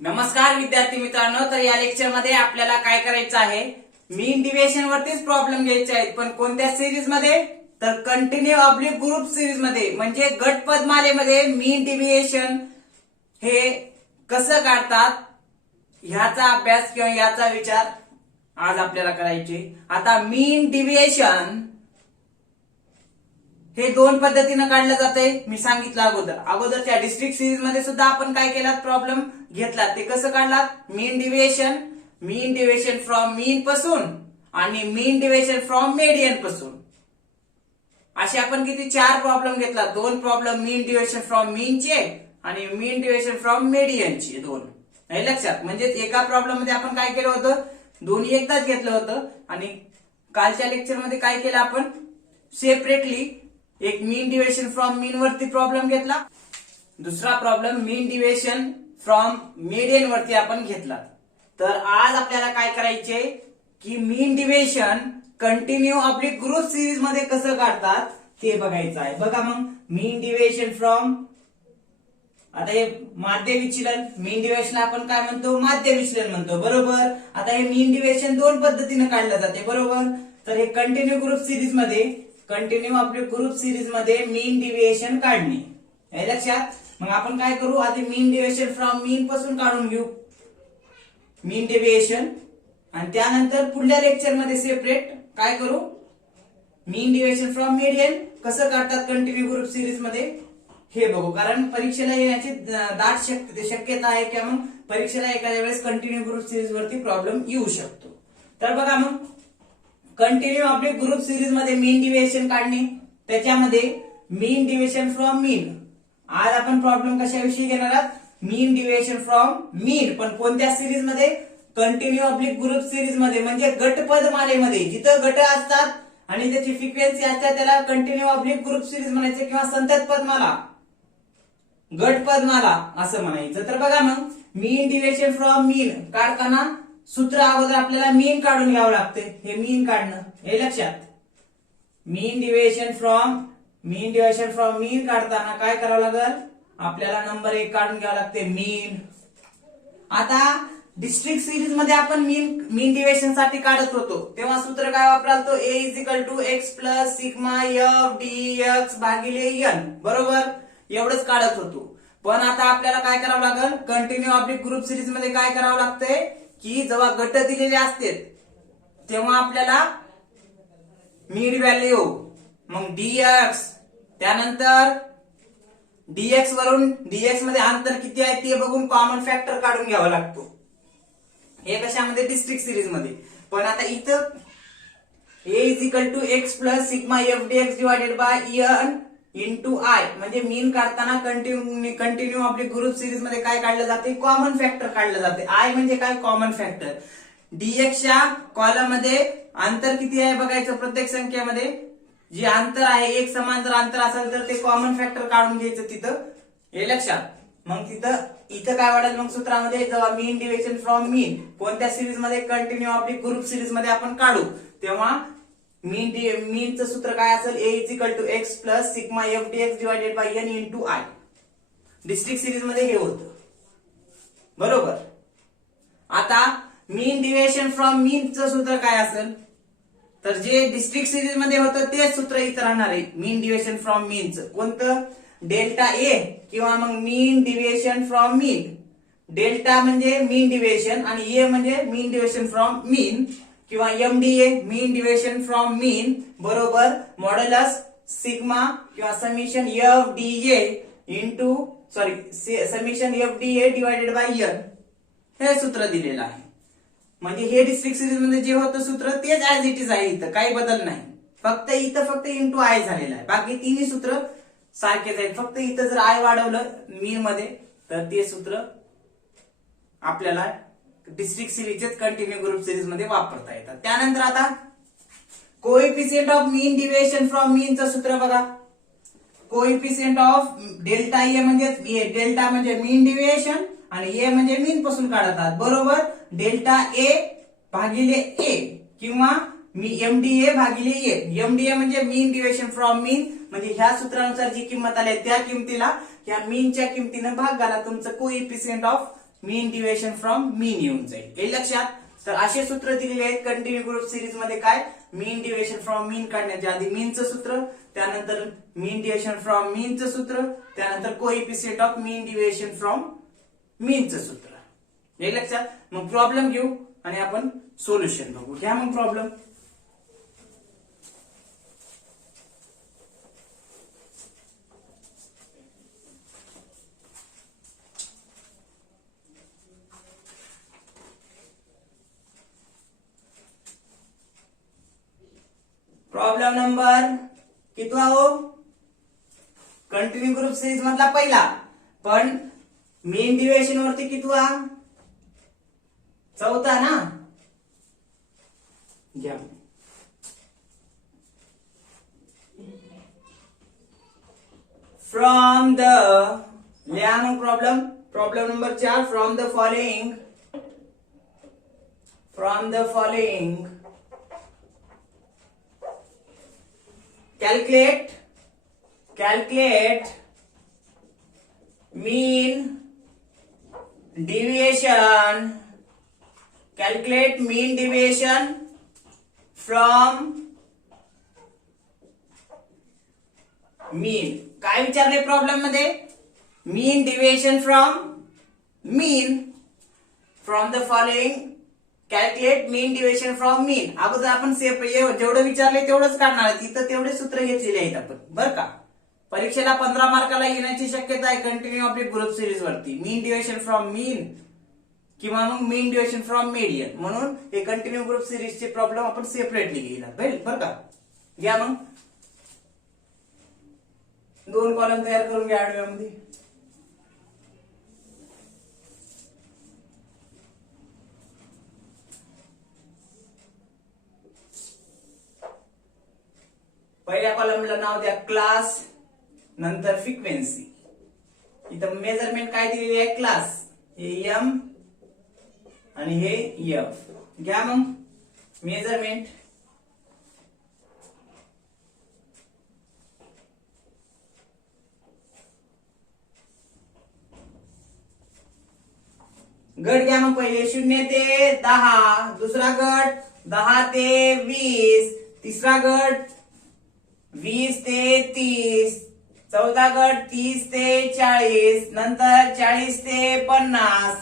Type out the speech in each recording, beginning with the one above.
नमस्कार विद्यार्थी मित्रांनो, तर या लेक्चर मध्ये आपल्याला काय करायचं आहे, मीन डिव्हिएशन वरतीच प्रॉब्लेम घ्यायचे आहेत. पण कोणत्या सिरीज मध्ये? तर कंटिन्यू ऑब्लिक ग्रुप सिरीज मध्ये, म्हणजे गट पदमालेमध्ये मीन डिव्हिएशन हे कसं काढतात ह्याचा अभ्यास किंवा याचा विचार आज आपल्याला करायचे. आता मीन डिव्हिएशन हे दोन पद्धतीने काढलं जातंय. मी सांगितलं अगोदरच्या डिस्ट्रिक्ट सिरीज मध्ये सुद्धा आपण काय केलात, प्रॉब्लेम घेतला. ते कसं काढलात? मीन डिव्हिएशन फ्रॉम मीन पासून आणि मीन डिव्हिएशन फ्रॉम मेडियन पासून, असे आपण किती 4 प्रॉब्लेम घेतला. 2 प्रॉब्लेम मीन डिव्हिएशन फ्रॉम मीनचे आणि मीन डिव्हिएशन फ्रॉम मेडियनचे 2. हे लक्षात, म्हणजे एका प्रॉब्लेम मध्ये आपण काय केलं होतं, दोन्ही एकदाच घेतलं होतं. आणि कालच्या लेक्चर मध्ये काय केलं आपण, सेपरेटली एक मीन डिव्हिएशन फ्रॉम मीन वरती प्रॉब्लेम घेतला, दुसरा problem mean deviation from median वरती आपण घेतला. तर आज आपल्याला काय करायचे की मीन deviation continue oblique group series मध्ये कसं काढतात ते बघायचं आहे. बघा मग, मीन डिव्हिएशन फ्रॉम, आता हे माध्य विचलन, मीन डिव्हिएशन आपण काय म्हणतो, माध्य विचलन म्हणतो, बरोबर. आता हे मीन डिव्हिएशन 2 पद्धतीने काढलं जाते, बरोबर. तर हे कंटिन्यू ग्रुप सिरीज मध्ये, कंटिन्यू ऑब्लिक ग्रुप सिरीज मध्ये मीन डिव्हिएशन काढणे, हे लक्षात. मग आपण काय करू, आधी मीन डिव्हिएशन फ्रॉम मीन पासून काढून घेऊ मीन डिव्हिएशन, आणि त्यानंतर पुढल्या लेक्चर मध्ये सेपरेट काय करू, मीन डिव्हिएशन फ्रॉम मेडियन कसं काढतात कंटिन्यू ग्रुप सिरीज मध्ये हे बघू. कारण परीक्षेला येण्याची दाट शक्यता आहे किंवा मग परीक्षेला एखाद्या वेळेस कंटिन्यू ग्रुप सिरीज वरती प्रॉब्लेम येऊ शकतो. तर बघा मग, कंटिन्यू ऑब्लिक ग्रुप सिरीज मध्ये मीन डिव्हिएशन काढणे, त्याच्यामध्ये मीन डिव्हिएशन फ्रॉम मीन. आज आपण प्रॉब्लेम कशाविषयी घेणार आहात, मीन डिव्हिएशन फ्रॉम मीन. पण कोणत्या सिरीज मध्ये? कंटिन्यू ऑब्लिक ग्रुप सिरीज मध्ये, म्हणजे गटपदमालेमध्ये. जिथं गट असतात आणि त्याची फ्रिक्वेन्सी असते त्याला कंटिन्यू ऑब्लिक ग्रुप सिरीज म्हणायचं, किंवा संतत पदमाला, गटपदमाला असं म्हणायचं. तर बघा मग, मीन डिव्हिएशन फ्रॉम मीन काढताना सूत्र अगोदर आपल्याला मीन काढून घ्यावं लागते. हे मीन काढणं, हे लक्षात. मीन डिव्हिएशन फ्रॉम मीन काढताना काय करावं लागेल, आपल्याला नंबर 1 काढून घ्यावं लागते, मीन. आता डिस्ट्रिक्ट सिरीज मध्ये आपण मीन डिव्हिएशन साठी काढत होतो तेव्हा सूत्र काय वापराल, A equal to X plus sigma F DX भागिले एन, बरोबर. एवढंच काढत होतो. पण आता आपल्याला काय करावं लागेल, कंटिन्यू ऑब्लिक ग्रुप सिरीज मध्ये काय करावं लागतंय की जेव्हा गट दिलेले असते तेव्हा आपल्याला मीन व्हॅल्यू, मग डीएक्स, त्यानंतर डीएक्स वरून डीएक्स मध्ये अंतर किती आहे ते बघून कॉमन फॅक्टर काढून घ्यावा लागतो. हे कशामध्ये? डिस्ट्रिक्ट सिरीज मध्ये. पण आता इथं A is equal to X plus sigma F DX divided by N into I, म्हणजे मीन काढताना कंटिन्यू ऑब्लिक ग्रुप सिरीज मध्ये काय काढलं जाते, कॉमन फॅक्टर काढलं जाते. आय म्हणजे काय, कॉमन फॅक्टर. डीएक्सच्या कॉलम मध्ये अंतर किती आहे बघायचं, प्रत्येक संख्येमध्ये जे अंतर आहे एक समान जर अंतर असेल तर ते कॉमन फॅक्टर काढून घ्यायचं तिथं, हे लक्षात. मग इथं काय वाढेल मग सूत्रामध्ये, जेव्हा मीन डिव्हिएशन फ्रॉम मीन कोणत्या सिरीज मध्ये, कंटिन्यू ऑब्लिक ग्रुप सिरीज मध्ये आपण काढू तेव्हा मीनचं सूत्र काय असेल, A is equal to X plus sigma F DX divided by N into I. Discrete series मध्ये हे होतं, बरोबर. आता मीन डिव्हिएशन फ्रॉम मीनचं सूत्र काय असेल, तर जे डिस्ट्रिक्ट सिरीज मध्ये होतं तेच सूत्र इथं राहणार आहे. मीन डिव्हिएशन फ्रॉम मीनचं कोणतं, डेल्टा ए, किंवा मग मीन डिव्हिएशन फ्रॉम मीन. डेल्टा म्हणजे मीन डिव्हिएशन आणि ए म्हणजे मीन डिव्हिएशन फ्रॉम मीन, किंवा MDA, mean deviation from mean, बरोबर मॉड्युलस सिग्मा किंवा summation F DA into summation F DA divided by N, हे सूत्र दिलेलं आहे. म्हणजे हे डिस्ट्रिक्ट सिरीज मध्ये जे होतं सूत्र तेच ऍज इट इज आहे, इथं काही बदल नाही. फक्त इंटू आय झालेला आहे. बाकी तिन्ही सूत्र सारखेच आहेत. फक्त इथं जर आय वाढवलं मीन मध्ये तर ते सूत्र आपल्याला district series continue group series मध्ये वापरता येतात. त्यानंतर आता coefficient of mean deviation from मीनचं सूत्र बघा. कोएफिशियंट ऑफ डेल्टा ए म्हणजे डेल्टा म्हणजे मीन डिव्हिएशन आणि ए म्हणजे मीन पासून काढतात, बरोबर. डेल्टा ए भागिले ए किंवा एमडीए भागिले ए. एमडीए म्हणजे मीन डिव्हिएशन फ्रॉम मीन, म्हणजे ह्या सूत्रानुसार जी किंमत आली त्या किमतीला या मीनच्या किमतीने भाग घाला, तुमचं coefficient of mean deviation from मीन येऊन जाईल. हे लक्षात. तर असे सूत्र दिलेले आहेत कंटिन्यू ग्रुप सिरीज मध्ये. काय मीन डिव्हिएशन फ्रॉम मीन काढण्याच्या आधी मीनचं सूत्र, त्यानंतर मीन डिव्हिएशन फ्रॉम मीनचं सूत्र, त्यानंतर coefficient of mean deviation from मीनचं सूत्र. हे लक्षात. मग प्रॉब्लेम घेऊ आणि आपण सोल्युशन बघू. घ्या मग प्रॉब्लेम. प्रॉब्लेम नंबर कितवा हो? कंटिन्यू ग्रुप सिरीज मधला पहिला, पण मीन डिव्हिएशन वरती कितवा? चौथा ना. घ्या. फ्रॉम द, लिहा मग problem number 4. From the following calculate mean deviation from mean. काय विचारले प्रॉब्लेम मध्ये? Mean deviation from the following calculate mean deviation from mean. अगोदर आपण जेवढं विचारले तेवढंच काढणार आहे. तिथं तेवढे सूत्र घेतलेले आहेत आपण, बरं का. परीक्षेला 15 मार्काला येण्याची शक्यता आहे कंटिन्यू ऑफ ग्रुप सिरीज वरती. मीन डिव्हिएशन फ्रॉम मीन किंवा मग मीन डिव्हिएशन फ्रॉम मीडियन. म्हणून हे कंटिन्यू ग्रुप सिरीजचे प्रॉब्लेम आपण सेपरेटली घेणार, बरं का. घ्या मग 2 कॉलम तयार करून घ्या आडव्यामध्ये. पहिल्या कॉलमला नाव द्या क्लास, नंतर फ्रिक्वेन्सी. इथं मेजरमेंट काय दिलेली आहे? क्लास. हे एम आणि हे एफ. घ्या मग मेजरमेंट. गट घ्या मग पहिले. 0 ते 10. दुसरा गट 10 ते 20. तिसरा गट 20 ते 30. चौथा गट 30 ते 40. नंतर 40 ते 50.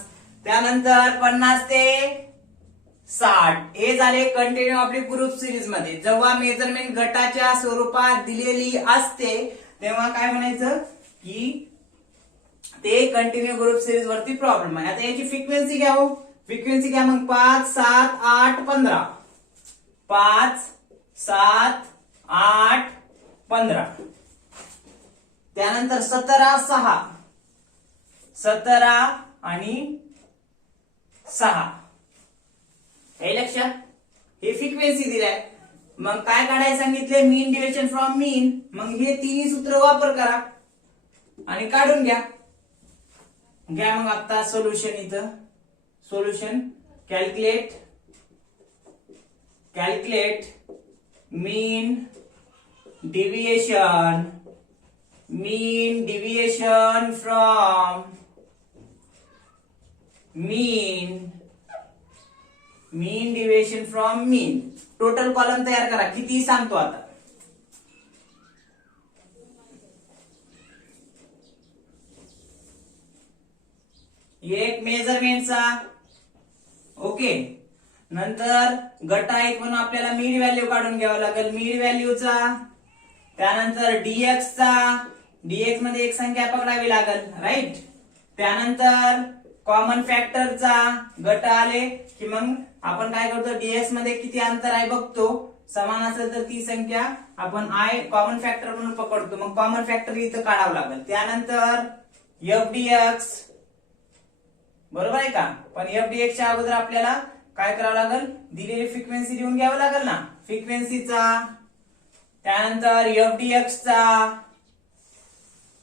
त्यानंतर 50 ते 60. हे झाले कंटिन्यू आपली ग्रुप सिरीज मध्ये. जेव्हा मेजरमेंट गटाच्या स्वरूपात दिलेली असते तेव्हा काय म्हणायचं की ते कंटिन्यू ग्रुप सिरीज वरती प्रॉब्लेम आहे. आता याची फ्रिक्वेन्सी घ्या हो. फ्रिक्वेन्सी घ्या मग 5, 7, 8, 15. 5, 7, 8, 15. त्यानंतर 17, 6. 17 आणि 6. हे लक्षात. हे फ्रिक्वेन्सी दिलाय. मग काय काढायला सांगितले? मीन डिव्हिएशन फ्रॉम मीन. मग हे तिन्ही सूत्र वापर करा आणि काढून घ्या. घ्या मग आता सोल्युशन. इथं solution calculate mean deviation from mean. Total column तयार करा. किती सांगतो आता? एक मेजरमेंटचा. ओके. नंतर गट आहेत म्हणून आपल्याला मीड व्हॅल्यू काढून घ्यावं लागेल. मीड व्हॅल्यूचा. त्यानंतर डीएक्सचा. डीएक्स मध्ये एक संख्या पकडावी लागेल, राईट. त्यानंतर कॉमन फॅक्टरचा. गट आले की मग आपण काय करतो? डीएक्स मध्ये किती अंतर आहे बघतो. समान असेल तर ती संख्या आपण आय कॉमन फॅक्टर म्हणून पकडतो. मग कॉमन फॅक्टर इथं काढावं लागेल. त्यानंतर एफडीएक्स. बरोबर आहे का? पण एफडीएक्स च्या अगोदर आपल्याला काय करावं लागेल? दिलेली फ्रिक्वेन्सी लिहून घ्यावं लागेल ना. फ्रिक्वेन्सीचा. त्यानंतर एफडीएक्सचा.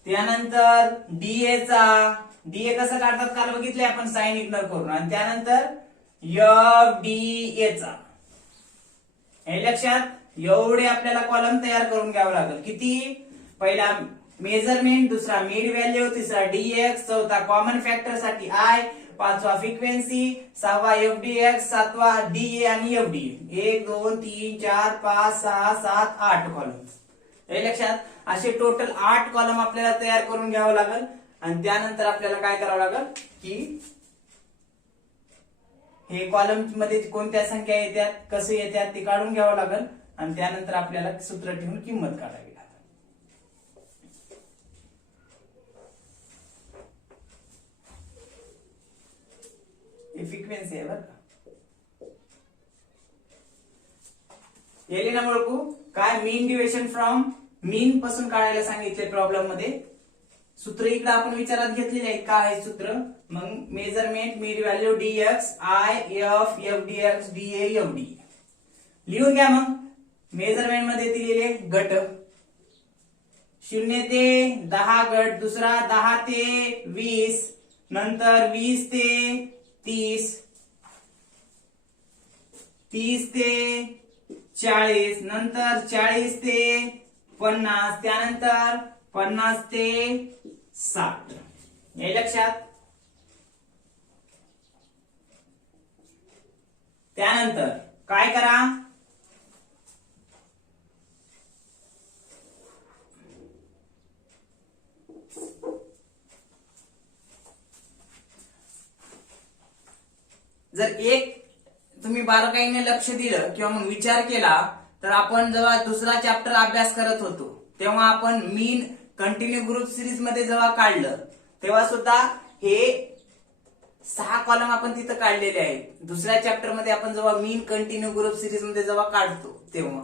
त्यानंतर डीएचा. डीए कसं काढतात काल बघितले आपण साइन इग्नोर करून. आणि त्यानंतर एफडीएचा. हे लक्षात. एवढे आपल्याला कॉलम तयार करून घ्यावं लागेल. किती? पहिला मेजरमेंट, दुसरा मीड व्हॅल्यू, तिसरा डीएक्स, चौथा कॉमन फॅक्टर साठी आय, पाचवा फ्रिक्वेन्सी, सहावा एफडीएक्स, सातवा डीए आणि एफडीए. 1 2 3 4 5 6 7 8 कॉलम. हे लक्षात. असे टोटल 8 कॉलम आपल्याला तयार करून घ्यावं लागेल आणि त्यानंतर आपल्याला काय करावं लागेल की हे कॉलम मध्ये कोणत्या संख्या येतात, कसे येतात ते काढून घ्यावं लागेल आणि त्यानंतर आपल्याला सूत्र ठेवून किंमत काढावी लागेल. हे फ्रिक्वेन्सी आहे बरं का. एलिना मुळकू काय मीन डिव्हिजन फ्रॉम मीन पासून काढायला सांगितले प्रॉब्लेम मध्ये. सूत्र इकडे आपण विचारात घेतलेले आहेत. काय आहे सूत्र? मग मेजरमेंट मीड value dx I f f dx dA f d. लिहून घ्या. मग मेजरमेंट मध्ये दिलेले गट 0 ते 10 गट, दुसरा 10 ते 20, नंतर 20 ते 30, 30 ते 40, नंतर 40 ते 50, त्यानंतर 50 ते 60. हे लक्षात. त्यानंतर काय करा, जर एक तुम्ही बारकाईने लक्ष दिलं किंवा मग विचार केला तर आपण जेव्हा दुसरा चॅप्टर अभ्यास करत होतो तेव्हा आपण मीन कंटिन्यू ग्रुप सिरीज मध्ये जेव्हा काढलं तेव्हा सुद्धा हे 6 कॉलम आपण तिथं काढलेले आहेत. दुसऱ्या चॅप्टर मध्ये आपण जेव्हा मीन कंटिन्यू ग्रुप सिरीज मध्ये जेव्हा काढतो तेव्हा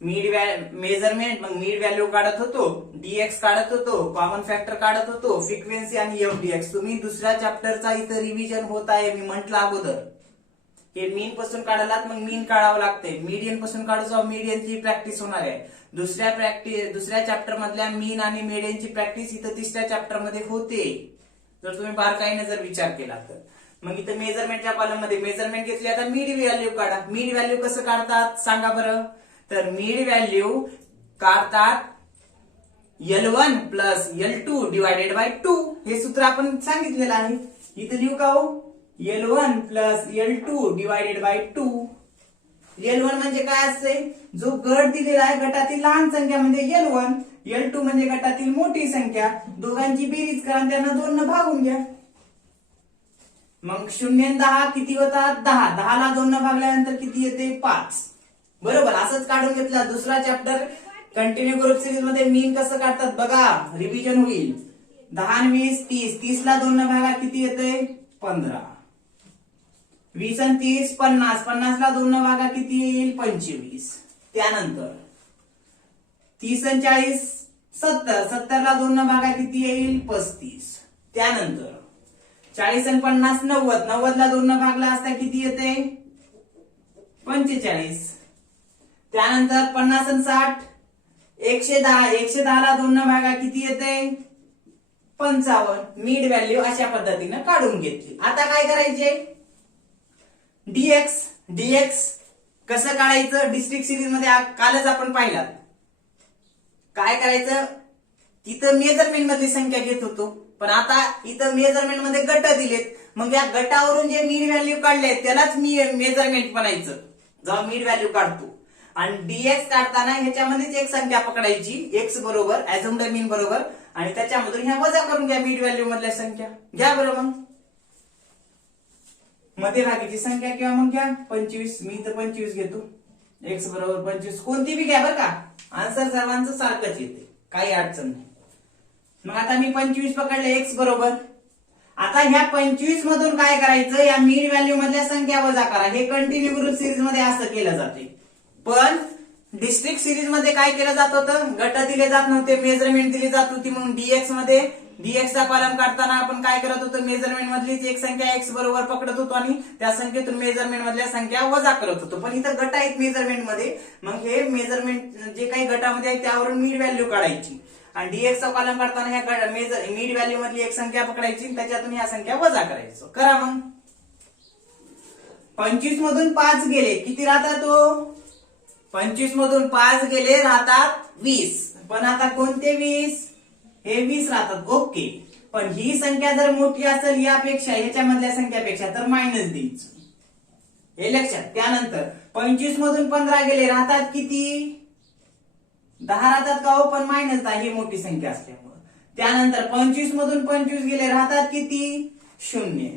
मीड मेजरमेंट, मग मीड व्हॅल्यू काढत होतो, डीएक्स काढत होतो, कॉमन फॅक्टर काढत होतो, फ्रिक्वेन्सी आणि एफडीएक्स. तुम्ही दुसऱ्या चॅप्टरचा इथं रिव्हिजन होत आहे. मी म्हंटल अगोदर हे मीन पासून काढलात मग मीन काढावं लागते, मीडियन पासून काढायचं मीडियनची प्रॅक्टिस होणार आहे. दुसऱ्या चॅप्टर मधल्या मीन आणि मीडियनची प्रॅक्टिस इथं तिसऱ्या चॅप्टर मध्ये होते जर तुम्ही बारकाईने जर विचार केला तर. मग इथं मेजरमेंटच्या कॉलम मध्ये मेजरमेंट घेतली. आता मीड व्हॅल्यू काढा. मीड व्हॅल्यू कसं काढतात सांगा बरं. तर मीड व्हॅल्यू काढतात L1 plus L2 divided by 2. हे सूत्र आपण सांगितलेलं आहे. इथं लिहू का हो? L1 plus L2 divided by 2. L1 म्हणजे काय असते? जो गट दिलेला आहे गटातील लहान संख्या म्हणजे L1, L2 म्हणजे गटातील मोठी संख्या. दोघांची बेरीज करा आणि त्यांना 2 ने भागून घ्या. मग 0 आणि 10 किती होतात? 10. 10 ला 2 ने भागल्यानंतर किती येते? 5. बरोबर. असंच काढून घेतला. दुसरा चॅप्टर कंटिन्यू ग्रुप सिरीज मध्ये मीन कसं काढतात बघा, रिव्हिजन होईल. 10 आणि 20 30. 30 ला 2 ने भागा किती येते? 15. 20 आणि 30 50. 50 ला 2 ने भागा किती येईल? 25. त्यानंतर 30 आणि 40 70. 70 ला 2 ने भागा किती येईल? 35. त्यानंतर 40 आणि 50 90. 90 ला 2 ने भागला असता किती येते? 45. त्यानंतर 50 आणि 60 110. 110 ला 2 ने भागा किती येते? 55. मीड व्हॅल्यू अशा पद्धतीने काढून घेतली. आता काय करायचे? डीएक्स कसं काढायचं? डिस्ट्रिक्ट सिरीज मध्ये कालच आपण पाहिलात. काय करायचं? तिथं मेजरमेंट मधली संख्या घेत होतो पण आता इथं मेजरमेंट मध्ये गट दिलेत. मग या गटावरून जे मीड व्हॅल्यू काढले त्यालाच मी मेजरमेंट म्हणायचं जेव्हा मीड व्हॅल्यू काढतो. आणि डीएक्स काढताना ह्याच्यामध्येच एक संख्या पकडायची एक्स बरोबर ऍझ्युम्ड मीन बरोबर आणि त्याच्यामधून ह्या वजा करून घ्या मीड व्हॅल्यू मधल्या संख्या घ्या बरं. मग मध्यभागीची संख्या किंवा मग घ्या 25. मी तर 25 घेतो. एक्स बरोबर 25 कोणती बी घ्या बरं का. आन्सर सर्वांचं सारखंच येते, काही अडचण नाही. मग आता मी 25 पकडले एक्स बरोबर. आता ह्या 25 मधून काय करायचं? या मीड व्हॅल्यू मधल्या संख्या वजा करा. हे कंटिन्यू ग्रुप सिरीज मध्ये असं केलं जाते. पण डिस्ट्रिक्ट सिरीज मध्ये काय केलं जात होतं? गट दिले जात नव्हते, मेजरमेंट दिली जात होती. म्हणून डीएक्स मध्ये डीएक्सचा कॉलम काढताना आपण काय करत होतो? मेजरमेंट मधलीच एक संख्या एक्स बरोबर पकडत होतो आणि त्या संख्येतून मेजरमेंट मधल्या संख्या वजा करत होतो. पण इथं गट आहेत मेजरमेंट मध्ये. मग हे मेजरमेंट जे काही गटामध्ये आहे त्यावरून मीड व्हॅल्यू काढायची आणि डीएक्सचा कॉलम काढताना ह्या मीड व्हॅल्यू मधली एक संख्या पकडायची त्याच्यातून ह्या संख्या वजा करायचं. करा मग. 25 मधून 5 गेले किती राहतात? 25 मधून 5 गेले राहतात 20. पण आता कोणते 20? हे 20 राहतात. ओके. पण ही संख्या जर मोठी असेल यापेक्षा ह्याच्यामधल्या संख्यापेक्षा तर मायनस द्यायचं, हे लक्षात. त्यानंतर 25 मधून 15 गेले, राहतात किती? 10 राहतात का हो? पण मायनस 10 ही मोठी संख्या असल्यामुळे. त्यानंतर 25 मधून 25 गेले, राहतात किती? 0.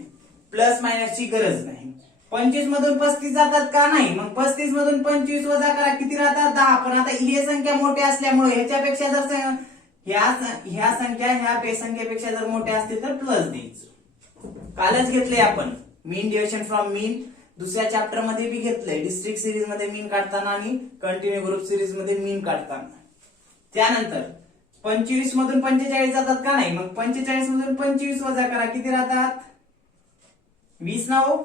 प्लस मायनसची गरज नाही. 25 मधून 35 जातात का? नाही. मग 35 मधून 25 वजा करा, किती राहतात? 10. पण आता ही संख्या मोठी असल्यामुळे ह्याच्यापेक्षा जर ह्या संख्या ह्या संख्येपेक्षा जर मोठ्या असतील तर प्लस द्यायचं. कालच घेतलंय आपण मीन डिव्हिजन फ्रॉम मीन, दुसऱ्या चॅप्टर मध्ये बी घेतलंय, डिस्ट्रिक्ट सिरीज मध्ये मीन काढताना आणि कंटिन्यू ग्रुप सिरीज मध्ये मीन काढताना. त्यानंतर 25 मधून 45 जातात का? नाही. मग 45 मधून 25 वजा करा, किती राहतात? 20 ना हो,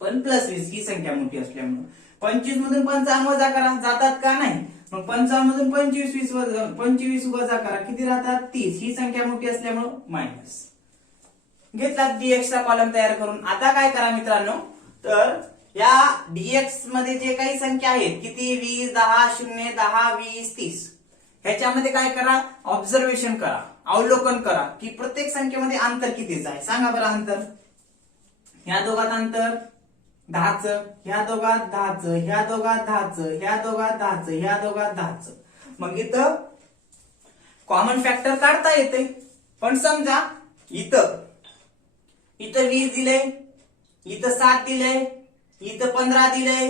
पण प्लस 20 ही संख्या मोठी असल्यामुळे. 25 मधून 55 वजा करा, जातात का? नाही. मग 55 मधून 25 वजा करा, किती राहतात? 30 ही संख्या मोठी असल्यामुळे मायनस. घेतला डीएक्स चा कॉलम तयार करून. आता काय करा मित्रांनो, तर या डीएक्स मध्ये जे काही संख्या आहेत, किती? 20, 10, 0, 10, 20, 30, ह्याच्यामध्ये काय करा? ऑब्झर्वेशन करा, अवलोकन करा की प्रत्येक संख्येमध्ये अंतर कितीच आहे. सांगा बरं अंतर. ह्या दोघात अंतर 10च, ह्या दोघात 10च, ह्या दोघात 10च, ह्या दोघात 10च, ह्या दोघात 10च. मग इथं कॉमन फॅक्टर काढता येते. पण समजा इथं 20 दिले, इथं 7 दिले, इथं 15 दिले,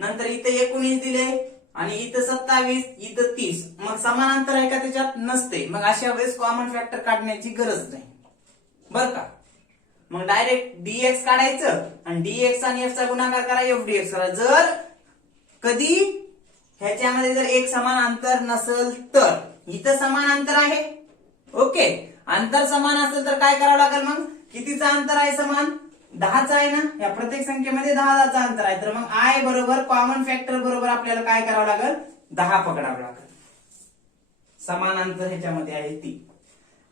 नंतर इथं 19 दिले आणि इथं 27, इथं 30. मग समान अंतर आहे का त्याच्यात? नसते. मग अशा वेळेस कॉमन फॅक्टर काढण्याची गरज नाही, बर का. मग डायरेक्ट डीएक्स काढायचं आणि डीएक्स आणि एफ चा गुणाकार करा, एफ डीएक्स करा. जर कधी ह्याच्यामध्ये जर एक समान अंतर नसेल तर इथं समान अंतर आहे, ओके. अंतर समान असेल तर काय करावं लागेल? मग कितीचं अंतर आहे? समान 10चं आहे ना. या प्रत्येक संख्येमध्ये 10चं अंतर आहे, तर मग आय बरोबर कॉमन फॅक्टर बरोबर आपल्याला काय करावं लागेल? 10 पकडावं लागेल. समान अंतर ह्याच्यामध्ये आहे ती.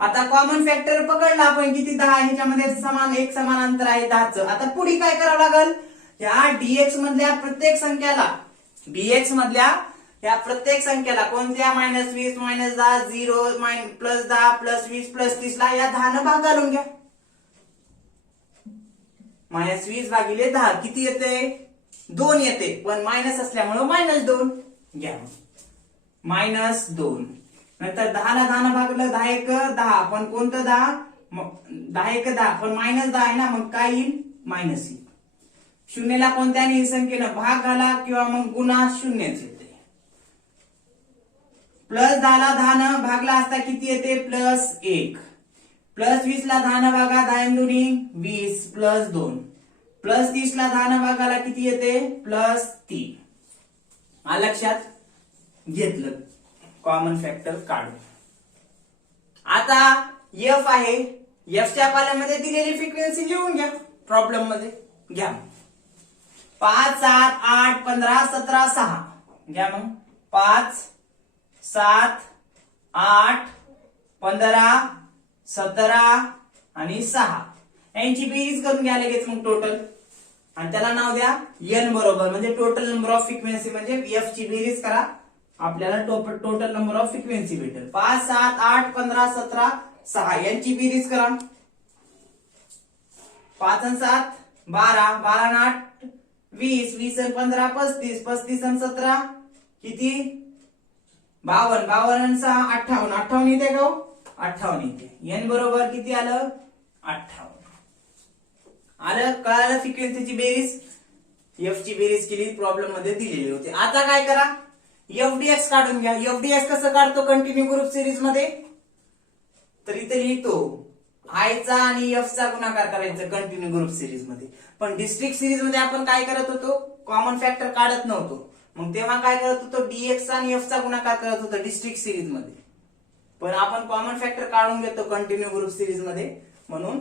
आता कॉमन फॅक्टर पकडला आपण, किती? 10. ह्याच्यामध्ये एक समान अंतर आहे 10चं. आता पुढे काय करावं लागेल? या डीएक्स मधल्या प्रत्येक संख्याला, डीएक्स मधल्या या प्रत्येक संख्याला कोणत्या? -20, -10, 0, +10, +20, +30 ला या 10 भाग घालून घ्या. -20 भागिले 10 किती येते? 2 येते. पण मायनस असल्यामुळे -2 घ्या. -2. नंतर 10 ला 10 भागलं, 10 एक 10. पण कोणतं 10? 10 एक 10, पण -10 आहे ना. मग काय येईल? मायनस येईल. शून्यला कोणत्याही संख्येनं भाग घाला किंवा मग गुणा, शून्यच येते. +10 ला 10 भागला असता किती येते? +1. +20 ला 10 भागा, 10 दुनी 20, +2. +30 ला 10 भागाला किती येते? +3. लक्षात घेतलं कॉमन फॅक्टर काढून. आता एफ आहे, एफच्या पाल्यामध्ये दिलेली फ्रिक्वेन्सी लिहून घ्या. प्रॉब्लेम मध्ये घ्या 5, 7, 8, 15, 17, 6 घ्या. मग 5, 7, 8, 15, 17 आणि 6 यांची बेरीज करून घ्या लगेच. मग टोटल आणि त्याला नाव द्या एन बरोबर, म्हणजे टोटल नंबर ऑफ फ्रिक्वेन्सी, म्हणजे एफ ची बेरीज करा, आपल्याला टोटल नंबर ऑफ फ्रिक्वेन्सी भेटेल. 5, 7, 8, 15, 17, 6 यांची बेरीज करा. 5 आणि 7 12, 12 आणि 8 20, 20 आणि 15 35, 35 आणि 17 किती? 52, 52 आणि 6 58, 58 येते का? 58 येते. एन बरोबर किती आलं? 58 आलं. कळालं फ्रिक्वेन्सीची बेरीज, एफ ची बेरीज केली, प्रॉब्लेम मध्ये दिलेली होती. आता काय करा? एफडीएक्स काढून घ्या. एफडीएक्स कसं काढतो कंटिन्यू ग्रुप सिरीज मध्ये? तर इथे लिहितो आय चा आणि एफ चा गुणाकार करायचा कंटिन्यू ग्रुप सिरीज मध्ये. पण डिस्ट्रिक्ट सिरीज मध्ये आपण काय करत होतो? कॉमन फॅक्टर काढत नव्हतो. मग तेव्हा काय करत होतो? डीएक्स आणि एफ चा गुणाकार करत होतो डिस्ट्रिक्ट सिरीज मध्ये. पण आपण कॉमन फॅक्टर काढून घेतो कंटिन्यू ग्रुप सिरीज मध्ये, म्हणून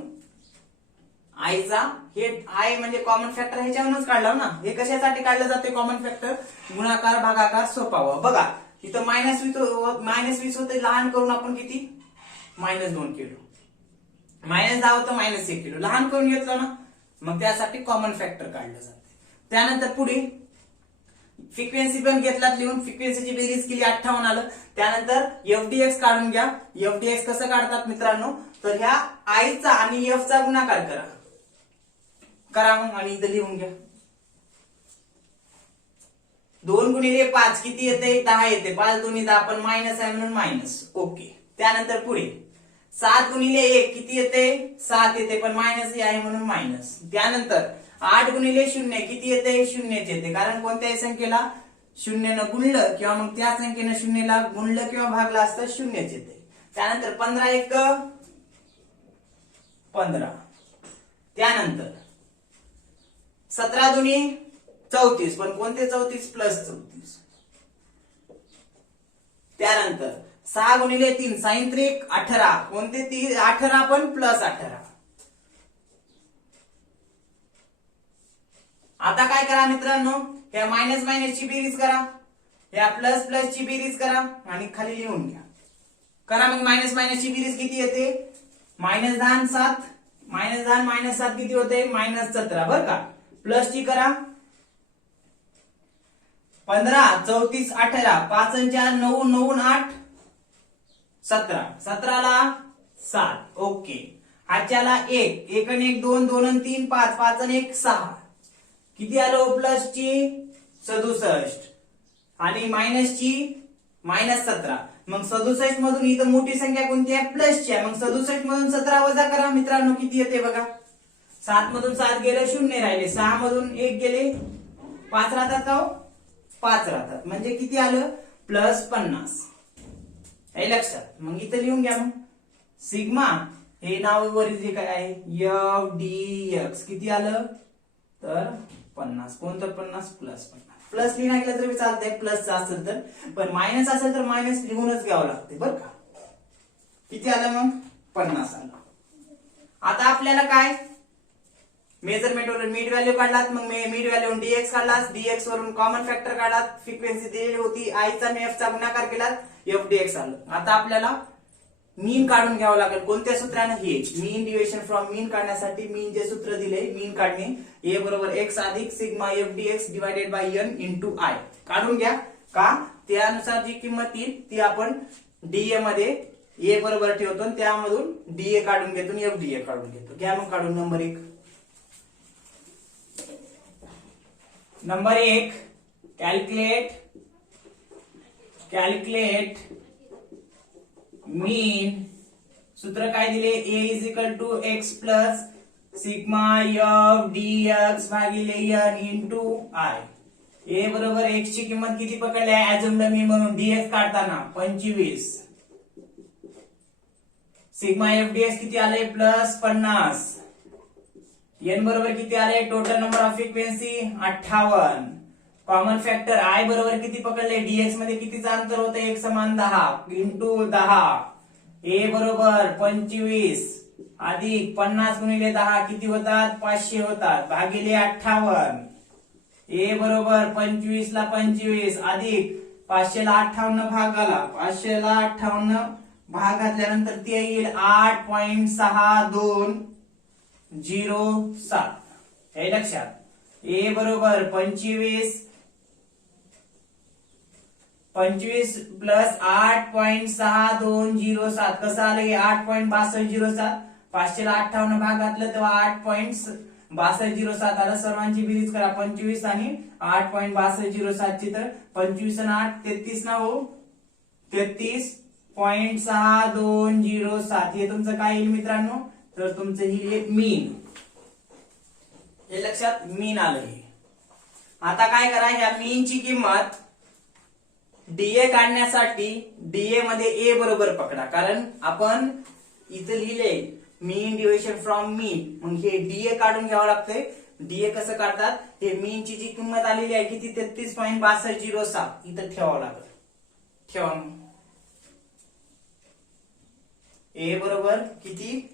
आयचा हे आय म्हणजे कॉमन फॅक्टर ह्याच्यावरूनच काढलं ना. हे कशासाठी काढलं जाते कॉमन फॅक्टर? गुणाकार भागाकार सोपा व्हावा. बघा इथं -20 होते, लहान करून आपण किती? -2 केलो. -10 होतं, -1 केलो, लहान करून घेतलं ना. मग त्यासाठी कॉमन फॅक्टर काढलं जाते. त्यानंतर पुढे फ्रिक्वेन्सी पण घेतलात लिहून, फ्रिक्वेन्सीची बेरीज केली 58 आलं. त्यानंतर एफडीएक्स काढून घ्या. एफडीएक्स कसं काढतात मित्रांनो, तर ह्या आयचा आणि एफ चा गुणाकार करा मग आणि इथं लिहून घ्या. 2 गुणिले 5 किती येते, 10 येते. 5 2 10 पण मायनस आहे म्हणून मायनस. ओके. त्यानंतर पुढे 7 गुणिले 1 किती येते, 7 येते पण मायनस आहे म्हणून मायनस. त्यानंतर 8 गुणिले 0 किती येते, 0 येते. कारण कोणत्याही संख्येला 0 न गुणलं किंवा मग त्या संख्येनं 0 ला गुणलं किंवा भागलं असतं 0 येते. त्यानंतर 15 1 15. त्यानंतर 17 दुनी 34 पण कोणते 34, प्लस 34. त्यानंतर 6 गुणिले 3 sin 3 18 कोणते 18 पण प्लस 18. आता काय करा मित्रांनो, या मायनस मायनस ची बेरीज करा, या प्लस प्लस ची बेरीज करा आणि खाली लिहून घ्या. करा मग मायनस मायनस ची बेरीज किती येते, -10 7 -10 -7 किती होते, -17 बर का. प्लस ची करा 15 34 18 5 आणि 4 9 9 8 17 17 ला 7. ओके. हाच्याला 1 1 आणि 1 2 2 आणि 3 5 5 आणि 1 6 किती आलो, प्लस ची 67 आणि मायनस ची -17. मग 67 मधून इथं मोठी संख्या कोणती आहे, प्लस ची आहे. मग 67 मधून 17 वजा करा मित्रांनो, किती येते बघा. 7 मधून 7 गेले 0 राहिले, 6 मधून 1 गेले 5 राहतात का हो, 5 राहतात. म्हणजे किती आलं, +50. हे लक्षात. मग इथं लिहून घ्या. मग सिग्मा हे नाव वरील जे काय आहे एफडीएक्स किती आलं, तर 50. कोणतं 50, +50. प्लस लिहिणं गेलं तरी चालतंय, प्लसचं असेल तर. पण मायनस असेल तर मायनस लिहूनच घ्यावं लागते बरं का. किती आलं मग, 50 आलं. आता आपल्याला काय मेजरमेंट वरून मिड व्हॅल्यू काढलात, मग मिड व्हॅल्यू डीएक्स काढलात, डीएक्स वरून कॉमन फॅक्टर काढलात, फ्रिक्वेन्सी दिलेली होती, आयचा आणि एफ चा गुणाकार केलात, एफडीएक्स आलं. आता आपल्याला मीन काढून घ्यावं लागेल. कोणत्या सूत्रानं, हे मीन डिव्हिजन फ्रॉम मीन काढण्यासाठी मीन जे सूत्र दिले मीन काढणे, ए बरोबर x अधिक sigma F DX divided by n into I काढून घ्या. का, त्यानुसार जी किंमत येईल ती आपण डीए मध्ये ए बरोबर ठेवतो आणि त्यामधून डीए काढून घेतो आणि एफडीए काढून घेतो. घ्या मग काढून. Number 1 calculate mean. सूत्र काय दिले, a is equal to x plus sigma F DX भागिले n इंटू आय. a बरोबर x ची किंमत किती पकडली आहे, ऍझ्युम्ड मी म्हणून dx काढताना 25. सिग्मा एफ डीएक्स किती आले, +50. n बरोबर किती आले, total number of frequency 58. Common factor I बरोबर किती पकडले, डीएक्स मध्ये कितीचं अंतर होतं, 1 समान 10 इंटू 10. ए बरोबर 25 अधिक 50 गुणिले 10 किती होतात, 500 होतात, भागिले 58. ए बरोबर 25 ला 25 अधिक 500 ला 58 भाग आला, 500 ला 58 भाग घातल्यानंतर ते येईल 8.6207. हे लक्षात. ए बरोबर 25 प्लस 8.6207 कसं आलं, 8.6207. 500 ला 58 भाग घातलं तेव्हा 8.6207 आलं. सर्वांची बेरीज करा, 25 आणि 8.6207 ची, तर 25 आणि 8 33 ना हो, 33.6207 हे तुमचं काय येईल मित्रांनो, तर तुमचं ही मीन. हे लक्षात, मीन आलं हे. आता काय करा, ह्या मीनची किंमत डीए काढण्यासाठी डीए मध्ये ए बरोबर पकडा, कारण आपण इथे लिहिले मीन डिव्हिजन फ्रॉम मीन, मग हे डीए काढून घ्यावं लागतंय. डीए कसं काढतात, हे मीनची जी किंमत आलेली आहे किती, 33.6207 इथं ठेवावं लागेल. ठेवा. ए बरोबर किती,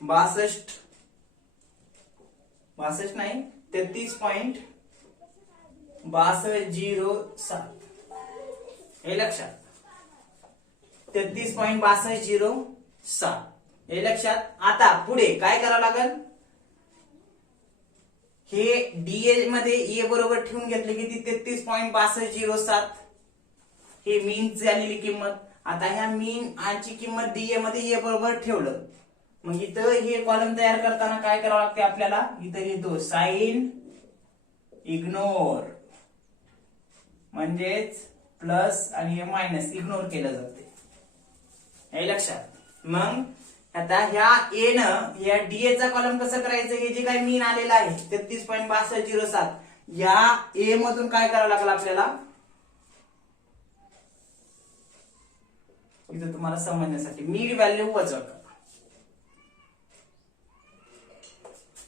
62 नाही 33.6207. हे लक्षात, 33.6207 हे लक्षात. आता पुढे काय करावं लागेल, हे डीए मध्ये ए बरोबर ठेवून घेतले किती 33.6207 हे मीन झालेली किंमत. आता ह्या मीन ची किंमत डीए मध्ये ए बरोबर ठेवलं, मग इथं हे कॉलम तयार करताना काय करावं लागते आपल्याला, इथं लिहितो साइन इग्नोर म्हणजेच प्लस आणि मायनस इग्नोर केलं जाते, हे लक्षात. मग आता ह्या ए न या डीए चा कॉलम कसं करायचं, हे जे काही मीन आलेला आहे 33.6207 या ए मधून काय करावं लागेल आपल्याला, इथं तुम्हाला समजण्यासाठी मीड व्हॅल्यू वजा करा.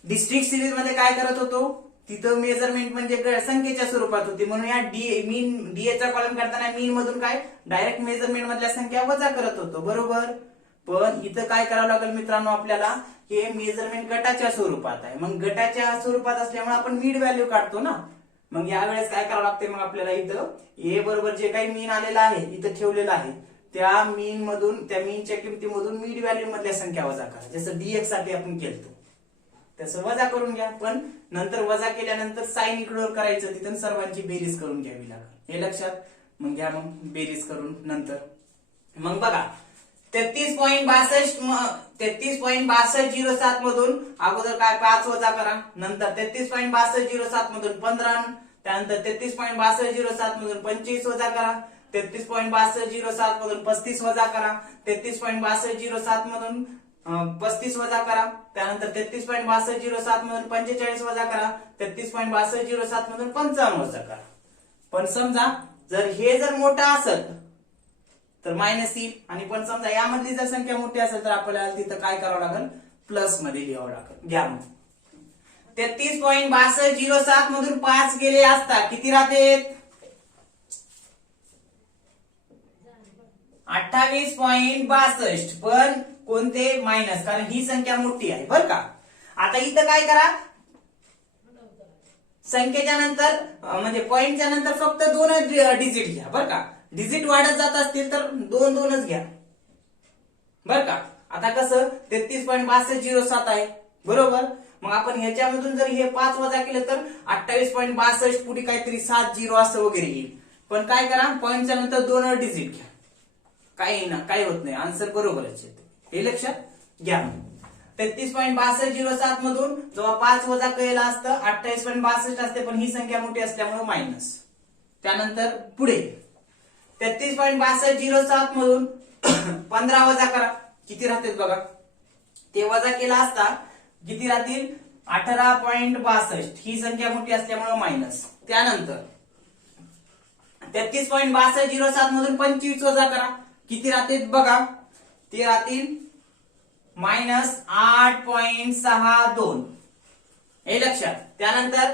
डिस्ट्रिक्ट सिरीज मध्ये काय करत होतो, तिथं मेजरमेंट म्हणजे संख्येच्या स्वरूपात होती, म्हणून या डीए चा कॉलम करताना मीन मधून काय डायरेक्ट मेजरमेंट मधल्या संख्या वजा करत होतो, बरोबर. पण इथं काय करावं लागेल मित्रांनो आपल्याला, हे मेजरमेंट गटाच्या स्वरूपात आहे. मग गटाच्या स्वरूपात असल्यामुळे आपण मीड व्हॅल्यू काढतो ना. मग यावेळेस काय करावं लागते, मग आपल्याला इथं ए बरोबर जे काही मीन आलेला आहे इथं ठेवलेलं आहे त्या मीन मधून, त्या मीनच्या किमतीमधून मीड व्हॅल्यू मधल्या संख्या वजा करा, जसं डीएक्स साठी आपण केलतो तसं वजा करून घ्या. पण नंतर वजा केल्यानंतर साइन इग्नोर करायचं, तिथून सर्वांची बेरीज करून घ्यावी लागेल, हे लक्षात. मग घ्या मग बेरीज करून नंतर. मग बघा 33.6207 मधून अगोदर काय 5 वजा करा, नंतर 33.6207 मधून 15, त्यानंतर 33.6207 मधून 25 वजा करा, 33.6207 मधून 35 वजा करा, 33.6207 मधून 35 वजा करा, त्यानंतर 33.6207 मधून 45 वजा करा, 33.6207 मधून 55 वजा करा. पण समजा जर हे जर मोठा असेल तर मायनस येईल, आणि पण समजा यामधली जर संख्या मोठी असेल तर आपल्याला तिथं काय करावं लागेल, प्लस मध्ये लिहावं लागेल. घ्या मग 33.6207 मधून 5 गेले असता किती राहते, 28.62, पण कोणते मायनस, कारण ही संख्या मोठी आहे बरं का. आता इथं काय करा, संख्येच्या नंतर म्हणजे पॉइंटच्या नंतर फक्त 2 डिजिट घ्या बरं का. डिजिट वाढत जात असतील तर 2 घ्या बरं का. आता कसं 33.6207 आहे बरोबर, मग आपण ह्याच्यामधून जर हे 5 वजा केलं तर 28.62 पुढे काहीतरी 70 असं वगैरे येईल. पण काय करा, पॉइंटच्या नंतर 2 डिजिट घ्या, काही ना काही होत नाही, आन्सर बरोबरच येते, हे लक्षात घ्या. 33.6207 मधून जेव्हा 5 वजा केला असतं 28.62 असते, पण ही संख्या मोठी असल्यामुळे मायनस. त्यानंतर पुढे 33.6207 मधून 15 वजा करा, किती राहते बघा, ते वजा केला असता किती राहतील 18.62, ही संख्या मोठी असल्यामुळे मायनस. त्यानंतर 33.6207 मधून 25 वजा करा, किती राहते बघा, ते राहतील मायनस 8.62, हे लक्षात. त्यानंतर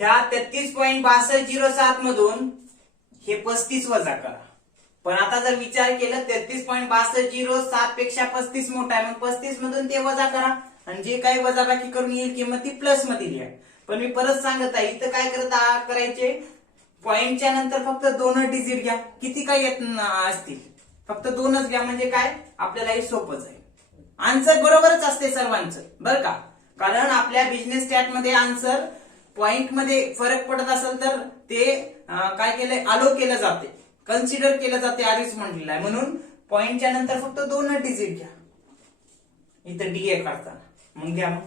त्या 33.6207 मधून हे 35 वजा करा. पण आता जर विचार केला 33.6207 पेक्षा 35 मोठा आहे, मग 35 मधून ते वजा करा, आणि जे काही वजाबाकी करून येईल किंमत ती प्लस मध्ये लिहा. पण मी परत सांगत आहे, इथं काय करायचे, पॉइंटच्या नंतर फक्त 2 डिजिट घ्या, किती काय येत असतील फक्त 2च घ्या, म्हणजे काय आपल्याला हे सोपंच आहे. आन्सर बरोबरच असते सर्वांचं बरं का, कारण आपल्या बिझनेस स्टॅट मध्ये आन्सर पॉइंट मध्ये फरक पडत असेल तर ते काय केलंय, अलो केलं जाते, कन्सिडर केलं जाते, आधीच म्हटलेलं आहे. म्हणून पॉइंटच्या नंतर फक्त 2 डिजिट घ्या इथं डीए काढताना. मग घ्या मग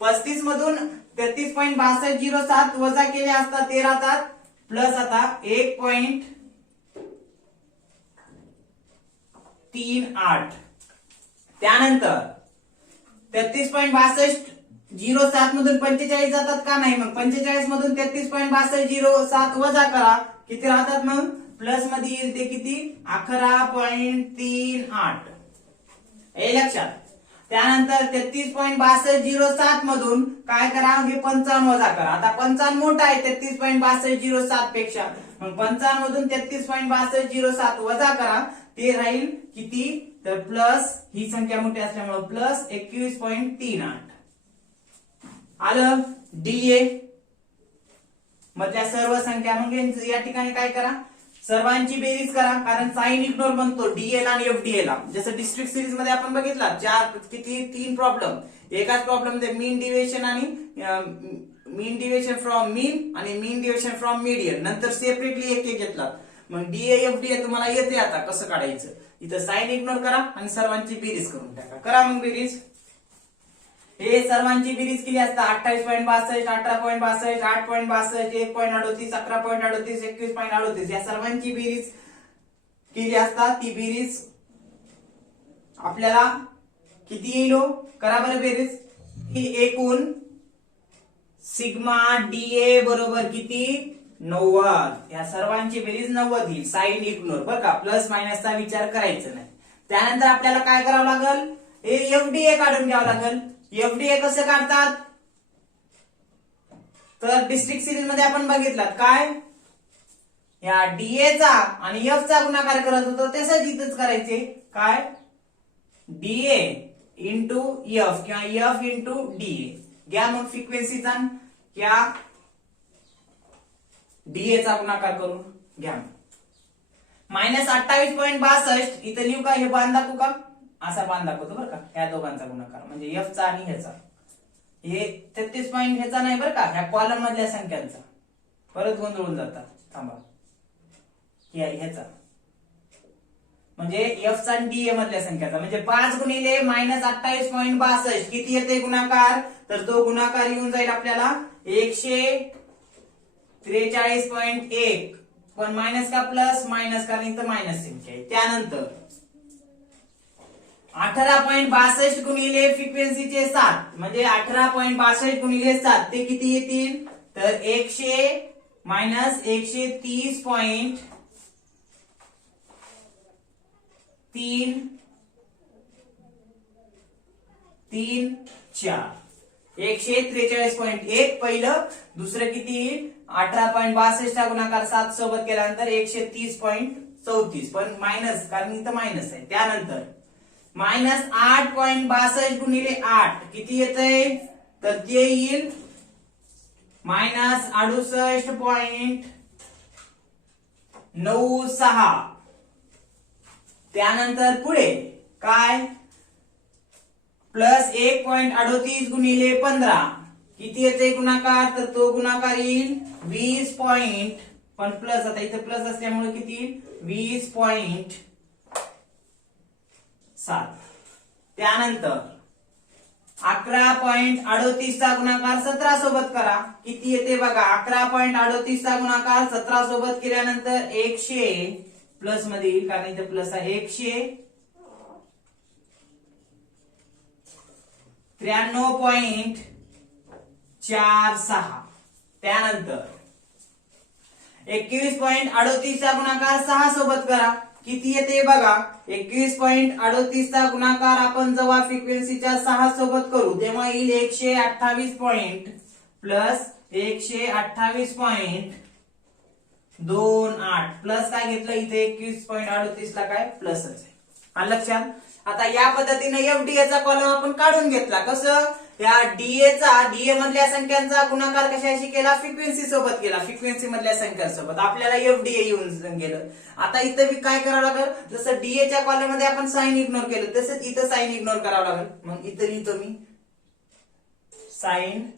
35 मधून 33.6207 वजा केले असता 13 प्लस आता 1.38. त्यानंतर 33.6207 मधून 45 जातात का नाही, मग 45 मधून 33.6207 वजा करा, किती राहतात, मग प्लस मध्ये येईल ते किती 11.38, हे लक्षात. त्यानंतर 33.6207 मधून काय करा, हे 55 वजा करा. आता 55 मोठा आहे 33.6207 पेक्षा, मग 55 मधून 33.6207 वजा करा, ते राहील किती, तर प्लस ही संख्या मोठी असल्यामुळे प्लस 21.38 आलं. डीए मधल्या सर्व संख्या, मग या ठिकाणी काय करा, सर्वांची बेरीज करा, कारण साइन इग्नोर बनतो डीएल आणि एफडीएल ला. जसं डिस्ट्रिक्ट सिरीज मध्ये आपण बघितला 3 प्रॉब्लेम, एकाच प्रॉब्लेम मध्ये मीन डिव्हिएशन आणि मीन डिव्हिएशन फ्रॉम मीन आणि मीन डिव्हिएशन फ्रॉम मीडियन, नंतर सेपरेटली एक एक घेतला. मग डीएफडी तुम्हाला येते आता कसं काढायचं. इथं साइन इग्नोर करा आणि सर्वांची बेरीज करून टाका. करा मग बेरीज. हे सर्वांची बेरीज केली असता 28.62, 18.62, 8.62, 1.38, 11.38, 21.38 या सर्वांची बेरीज केली असता ती बेरीज आपल्याला किती येईल हो? करा बरं बेरीज. ही एकूण सिग्मा डीए बरोबर किती? 90. या सर्वांची बेरीज 90 येईल. साइन इग्नोर बरं का, प्लस मायनसचा विचार करायचा नाही. त्यानंतर आपल्याला काय करावं लागल? हे एफडीए काढून घ्यावं लागल. एफडीए कसं काढतात? तर डिस्ट्रिक्ट सिरीज मध्ये आपण बघितलं काय, या डीए चा आणि एफ चा गुणाकार करत होतो तसंच इथंच करायचे. काय? डीए इंटू एफ किंवा एफ इंटू डीए. घ्या मग फ्रिक्वेन्सीचा या डीए चा गुणाकार करून घ्या. -28.62 इथं लिहू का? हे बांध दाखवू का? असा बांध दाखवतो बरं का. ह्या दोघांचा गुणाकार म्हणजे एफ चा आणि ह्याचा. हे 33 पॉईंट ह्याचा नाही बरं का, ह्या कॉलम मधल्या संख्यांचा. परत गोंधळून जातात. थांबा. ह्याचा म्हणजे एफ चा आणि डीए मधल्या संख्याचा म्हणजे 5 गुणिले -28.62 किती येते गुणाकार? तर तो गुणाकार येऊन जाईल आपल्याला 143.1. पण मायनस का प्लस? मायनस, कारण इथं मायनस संख्या आहे. त्यानंतर 18.62 गुणिले फ्रिक्वेन्सीचे 7 म्हणजे 18.62 गुणिले 7 ते किती येतील? तर 100 मायनस 130.3 4 143.1 पहिलं. दुसरं किती? 18.62 चा गुणाकार 7 सोबत केल्यानंतर 130.34 पण मायनस, कारण इथं मायनस आहे. त्यानंतर -8.62 गुणिले 8 किती येतंय? तर ते येईल -68.96. त्यानंतर पुढे काय? प्लस 1.38 गुणिले 15 किती येते गुणाकार? तर तो गुणाकार येईल 20 पॉइंट, पण प्लस आता इथे प्लस असल्यामुळे किती? 20.7. त्यानंतर 11.38 चा गुणाकार 17 सोबत करा. किती येते बघा? 11.38 चा गुणाकार 17 सोबत केल्यानंतर 100 प्लस मध्ये येईल, कारण इथे प्लस आहे. 193.46. त्यानंतर 21.38 चा गुणाकार 6 सोबत करा. किती येते बघा? 21.38 चा गुणाकार आपण जेव्हा फ्रिक्वेन्सीच्या 6 सोबत करू तेव्हा येईल 128 पॉइंट प्लस 128.28 प्लस काय घेतलं इथे? 21.38 ला काय प्लसच आहे. आलं लक्षात? आता या पद्धतीने एफडीए चा कॉलम आपण काढून घेतला. कसं? या डीए मधल्या संख्यांचा गुणाकार कशाशी केला? फ्रिक्वेन्सी सोबत केला. फ्रिक्वेन्सी मधल्या संख्यांसोबत आपल्याला एफडीए येऊन गेलं. आता इथं बी काय करावं लागेल? जसं डीए च्या कॉलम मध्ये आपण साइन इग्नोर केलं तसंच इथं साइन इग्नोर करावं लागेल. मग इथं लिहितो मी साइन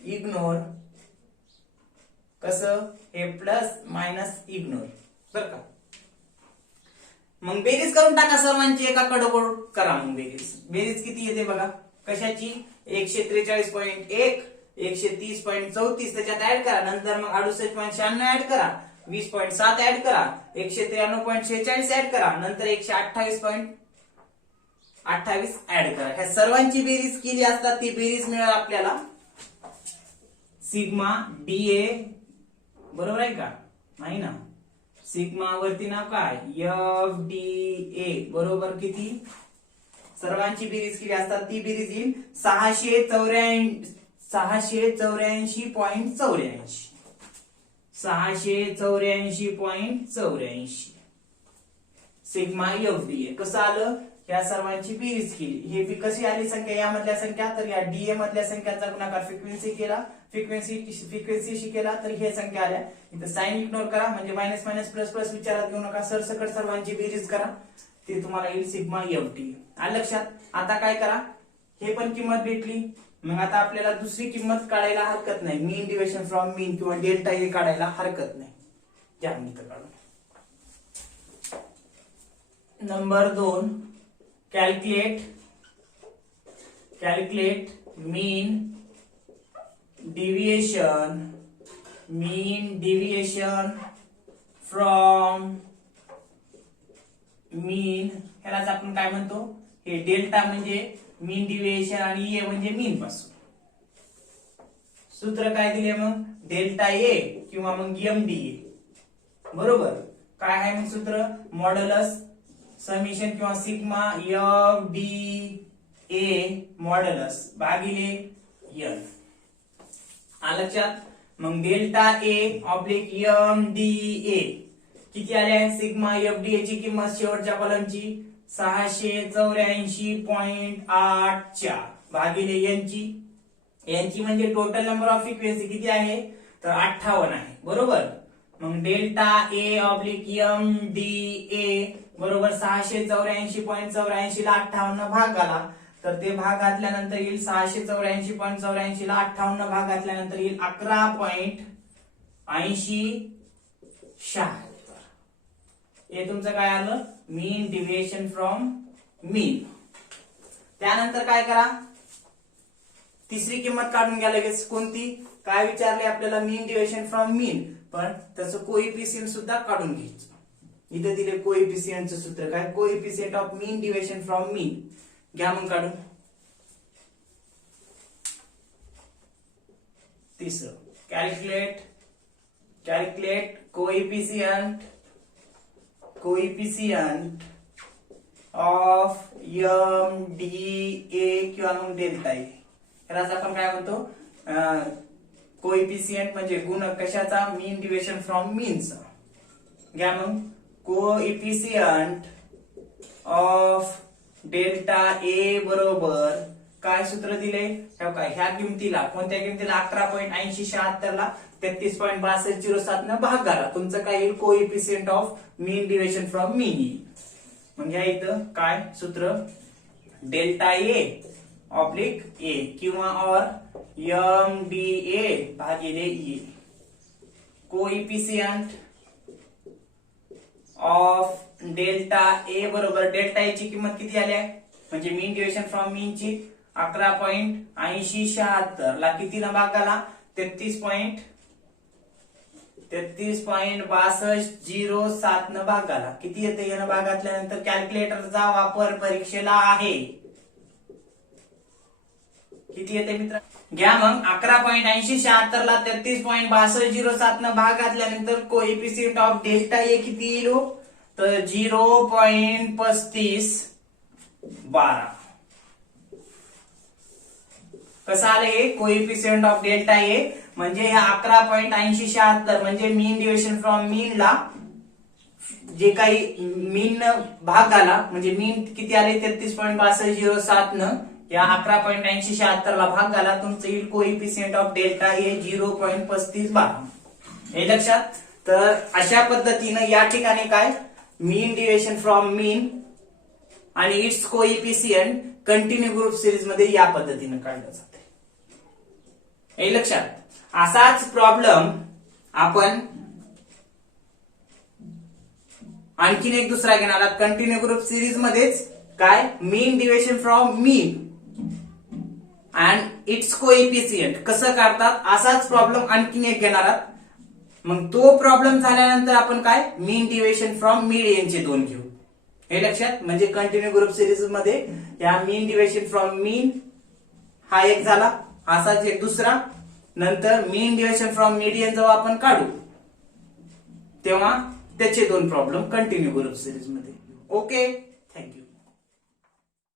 इग्नोर. कसं? हे प्लस मायनस इग्नोर बरं का. मग बेरीज करून टाका सर्वांची, एका कडोकोड करा. मग बेरीज किती येते बघा? कशाची? 143.1 130.34 त्याच्यात ऍड करा. नंतर मग 68.96 ऍड करा, 20.7 ऍड करा, 193.46 ऍड करा, नंतर 128.28 ऍड करा. ह्या सर्वांची बेरीज केली असता ती बेरीज मिळेल आपल्याला सिग्मा डीए. बरोबर आहे का? नाही ना? सिग्मा वरती नाव काय? एफ डी ए बरोबर किती? सर्वांची बेरीज केली असतात ती बेरीज येईल 684. 684.84 सिग्मा एफ डी ए. कसं आलं? या सर्वांची बेरीज केली. हे बी कशी आली संख्या? यामधल्या संख्या, तर या डीए मधल्या संख्यांचा गुणाकार फ्रिक्वेन्सी केला, फ्रिक्वेन्सीशी केला तर हे संख्या आल्या. इथं साइन इग्नोर करा म्हणजे मायनस मायनस प्लस प्लस विचारात घेऊ नका. सरसकट सर्वांची बेरीज करा, ते तुम्हाला येईल सिग्मा एफ डी. आलं लक्षात? आता काय करा? हे पण किंमत भेटली. मग आता आपल्याला दुसरी किंमत काढायला हरकत नाही, मीन डिव्हिएशन फ्रॉम मीन किंवा डेल्टा ए काढायला हरकत नाही. घ्या मी इथं काढून. Number 2, calculate mean deviation from मीन. ह्यालाच आपण काय म्हणतो, हे डेल्टा म्हणजे मीन डिव्हिएशन आणि ए म्हणजे मीन पासून. सूत्र काय दिले मग, डेल्टा ए किंवा मग एमडीए. बरोबर. काय आहे मग सूत्र, मॉड्युलस समेशन किंवा sigma F D A modulus भागिले एन. आलं लक्षात. मग delta A oblique M D A किती आले, सिग्मा एफ डी ए ची किंमत शेवटच्या कॉलमची 684.84 भागिले यांची म्हणजे टोटल नंबर ऑफ फ्रिक्वेन्सी किती आहे, तर 58 आहे. बरोबर. मग delta A oblique M D A बरोबर 684.84 ला 58 भाग आला, तर ते भाग घातल्यानंतर येईल 684.84 ला 58 भाग घातल्यानंतर येईल 11.8076. हे तुमचं काय आलं, मीन डिव्हिएशन फ्रॉम मीन. त्यानंतर काय करा, तिसरी किंमत काढून घ्या लगेच. कोणती, काय विचारले आपल्याला, मीन डिव्हिएशन फ्रॉम मीन, पण त्याचं कोएफिशियंट सुद्धा काढून घ्यायचं. इथे दिले कोएफिशियंटचं सूत्र, काय, coefficient of mean deviation from mean. घ्या मग काढून. तिसरं, calculate coefficient of M D A किंवा मग डेल्टा ए. यालाच आपण काय म्हणतो, कोएफिशियंट म्हणजे गुणक कशाचा, मीन डिव्हिएशन फ्रॉम मीनचा. घ्या मग, कोएफिशियंट ऑफ डेल्टा ए बरोबर काय सूत्र दिले, ह्या किमतीला, कोणत्या किमतीला, 11.8076 ला 33.6207 न भाग घाला. तुमचं काय येईल, coefficient of mean deviation from मीन येईल. मग ह्या इथं काय सूत्र, डेल्टा ए ऑब्लिक ए किंवा और एम डी ए भागिले ए. कोएफिशियंट ऑफ डेल्टा ए बरोबर डेल्टा ए ची किंमत किती आली आहे, म्हणजे मीन डिव्हिएशन फ्रॉम मीन ची 11.8076 ला किती न भाग आला, 33.6207 न भाग आला. किती येते न भाग घातल्यानंतर, कॅल्क्युलेटरचा वापर परीक्षेला आहे. किती येते मित्र, घ्या मग 11.8076 ला 33.6207 न भाग घातल्यानंतर कोएफिशियंट ऑफ डेल्टा ए किती येईल, तर 0.3512. कसं आलं हे, कोएफिशियंट ऑफ डेल्टा ए म्हणजे 11.8076 म्हणजे मीन डिव्हिएशन फ्रॉम मीन ला जे काही मीन भाग आला, म्हणजे मीन किती आले 33.6207 न या 11.8076 ला भाग आला, तुमचं येईल कोएफिशियंट ऑफ डेल्टा ए 0.3512. हे लक्षात. तर अशा पद्धतीनं या ठिकाणी काय, मीन डिव्हिएशन फ्रॉम मीन आणि it's coefficient continue group series मध्ये या पद्धतीनं काढलं जाते. हे लक्षात. असाच प्रॉब्लेम आपण आणखीन एक दुसरा घेणार आहोत कंटिन्यू ग्रुप सिरीज मध्येच, काय, mean deviation from mean and its coefficient कसं काढतात, असाच प्रॉब्लेम आणखीन एक घेणार आहोत. मग तो प्रॉब्लेम झाल्यानंतर आपण काय, मीन डिव्हिएशन फ्रॉम मीडियन चे दोन घेऊ. हे लक्षात. म्हणजे कंटिन्यू ग्रुप सिरीज मध्ये या मीन डिव्हिएशन फ्रॉम मीन हा एक झाला, असाच एक दुसरा. नंतर मीन डिव्हिएशन फ्रॉम मीडियन जेव्हा आपण काढू तेव्हा त्याचे दोन प्रॉब्लेम कंटिन्यू ग्रुप सिरीज मध्ये. ओके.